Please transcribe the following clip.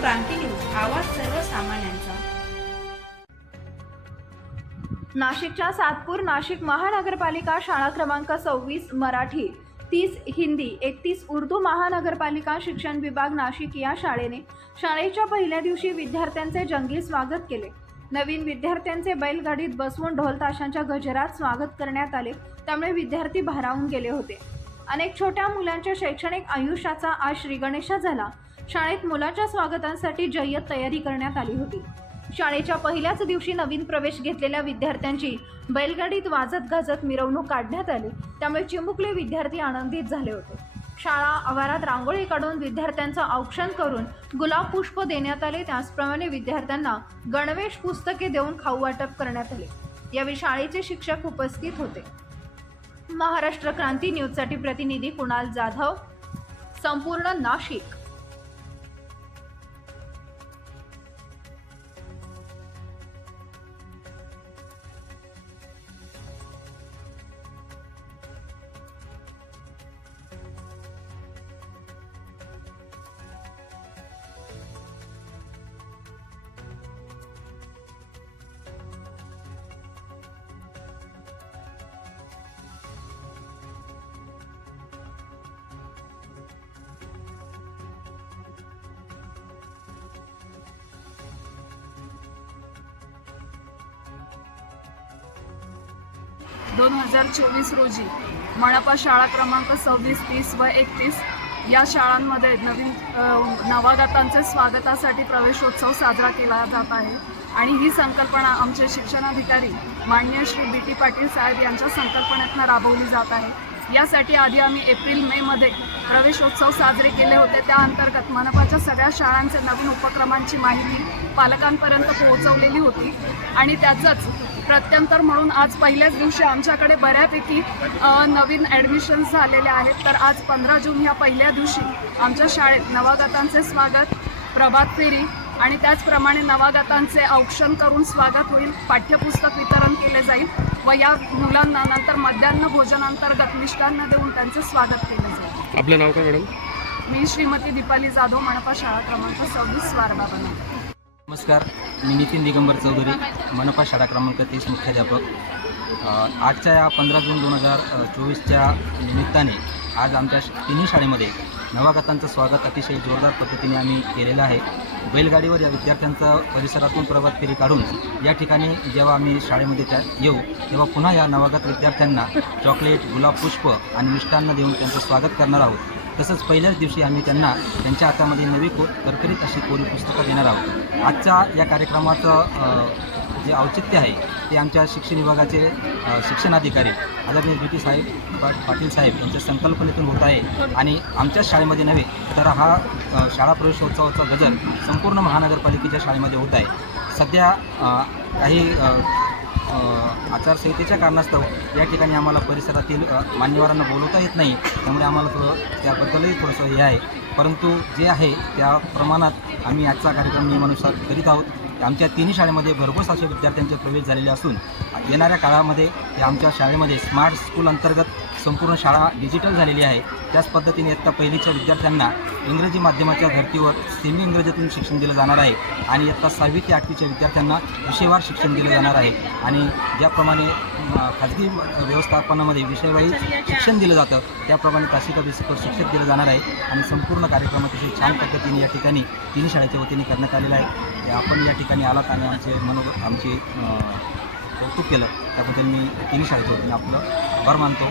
क्रांती news आवाज सर्वसामान्यांचा. नाशिकच्या सातपूर नाशिक महानगरपालिका शाळा क्रमांक सव्वीस मराठी तीस हिंदी एकतीस उर्दू महानगरपालिका शिक्षण विभाग नाशिक या शाळेने शाळेच्या पहिल्या दिवशी विद्यार्थ्यांचे जंगी स्वागत केले. नवीन विद्यार्थ्यांचे बैलगाडीत बसवून ढोल ताशांच्या गजरात स्वागत करण्यात आले त्यामुळे विद्यार्थी भारावून गेले होते. अनेक छोट्या मुलांच्या शैक्षणिक आयुष्याचा आज श्रीगणेशा झाला. शाळेत मुलाच्या स्वागतांसाठी जय्यत तयारी करण्यात आली होती. शाळेच्या पहिल्याच दिवशी नवीन प्रवेश घेतलेल्या विद्यार्थ्यांची बैलगाडीत वाजत गाजत मिरवणूक काढण्यात आली. त्यामुळे चिमुकले विद्यार्थी आनंदित झाले होते. शाळा आवारात रांगोळी काढून विद्यार्थ्यांचं औक्षण करून गुलाब पुष्प देण्यात आले. त्याचप्रमाणे विद्यार्थ्यांना गणवेश पुस्तके देऊन खाऊ वाटप करण्यात आले. यावेळी शाळेचे शिक्षक उपस्थित होते. महाराष्ट्र क्रांती न्यूजसाठी प्रतिनिधी कुणाल जाधव संपूर्ण नाशिक. दोन हजार चोवीस रोजी मणापा शाळा क्रमांक सव्वीस तीस व एकतीस या शाळांमध्ये नवीन नवागतांचे स्वागतासाठी प्रवेशोत्सव साजरा केला जात आहे. आणि ही संकल्पना आमचे शिक्षणाधिकारी माननीय श्री बी टी पाटील साहेब यांच्या संकल्पनेतनं राबवली जात आहे. यासाठी आधी आम्ही एप्रिल मेमध्ये प्रवेशोत्सव साजरे केले होते. त्या अंतर्गत मनपाच्या सगळ्या शाळांचे नवीन उपक्रमांची माहिती पालकांपर्यंत पोहोचवलेली होती. आणि त्याचंच प्रत्यंतर म्हणून आज पहिल्याच दिवशी आमच्याकडे बऱ्यापैकी नवीन ॲडमिशन्स झालेले आहेत. तर आज पंधरा जून ह्या पहिल्या दिवशी आमच्या शाळेत नवागतांचे स्वागत प्रभात फेरी आणि त्याचप्रमाणे नवागतांचे औक्षण करून स्वागत होईल पाठ्यपुस्तक वितरण केले जाईल व या मुलांना नंतर मध्यान्ह भोजनांतर्गत मिष्टान्न देऊन त्यांचे स्वागत केले जाईल. आपलं नाव काय मॅडम? मी श्रीमती दीपाली जाधव मनपा शाळा क्रमांक सव्वीस स्वारबाबा नमस्कार मी नितीन दिगंबर चौधरी मनपा शाळा क्रमांक तीस मुख्याध्यापक. आजच्या या पंधरा जून दोन हजार चोवीसच्या निमित्ताने आज आमच्या तिन्ही शाळेमध्ये नवागतांचं स्वागत अतिशय जोरदार पद्धतीने आम्ही केलेलं आहे. बैलगाडीवर या विद्यार्थ्यांचं परिसरातून प्रभात फेरी काढून या ठिकाणी जेव्हा आम्ही शाळेमध्ये त्या येऊ तेव्हा पुन्हा या नवागत विद्यार्थ्यांना चॉकलेट गुलाब पुष्प आणि मिष्टान्न देऊन त्यांचं स्वागत करणार आहोत. तसंच पहिल्याच दिवशी आम्ही त्यांना त्यांच्या हातामध्ये नवी को करकरीत अशी कोरी पुस्तकं देणार आहोत. आजच्या या कार्यक्रमाचं जे औचित्य आहे ते आमच्या शिक्षण विभागाचे शिक्षणाधिकारी आदरणीय बी टी साहेब पाटील साहेब यांच्या संकल्पनेतून होत आहे आणि आमच्याच शाळेमध्ये नव्हे तर हा शाळा प्रवेशोत्सवाचा गजर संपूर्ण महानगरपालिकेच्या शाळेमध्ये होत आहे. सध्या काही आचारसंहितेच्या कारणास्तव या ठिकाणी आम्हाला परिसरातील मान्यवरांना बोलवता येत नाही. त्यामुळे आम्हाला थोडं त्याबद्दलही थोडंसं हे आहे. परंतु जे आहे त्या प्रमाणात आम्ही आजचा कार्यक्रम नियमानुसार करीत आहोत. आमच्या तिन्ही शाळेमध्ये भरघोस असे विद्यार्थ्यांचे प्रवेश झालेले असून येणाऱ्या काळामध्ये या आमच्या शाळेमध्ये स्मार्ट स्कूल अंतर्गत संपूर्ण शाळा डिजिटल झालेली आहे. त्याच पद्धतीने इयत्ता पहिलीच्या विद्यार्थ्यांना इंग्रजी माध्यमाच्या धर्तीवर सेमी इंग्रजीतून शिक्षण दिलं जाणार आहे. आणि इयत्ता सहावी ते आठवीच्या विद्यार्थ्यांना विषयवार शिक्षण दिलं जाणार आहे. आणि ज्याप्रमाणे खाजगी व्यवस्थापनामध्ये विषयवाही शिक्षण दिलं जातं त्याप्रमाणे तासिका बेसिकवर शिक्षक दिलं जाणार आहे. आणि संपूर्ण कार्यक्रम अतिशय छान पद्धतीने या ठिकाणी तिन्ही शाळेच्या वतीने करण्यात आलेला आहे. आपण या ठिकाणी आलात आणि आमचे मनोगत आमचे कौतुक केलं. त्याबद्दल मी तिन्ही शाळेच्या वतीने आपलं आभार मानतो.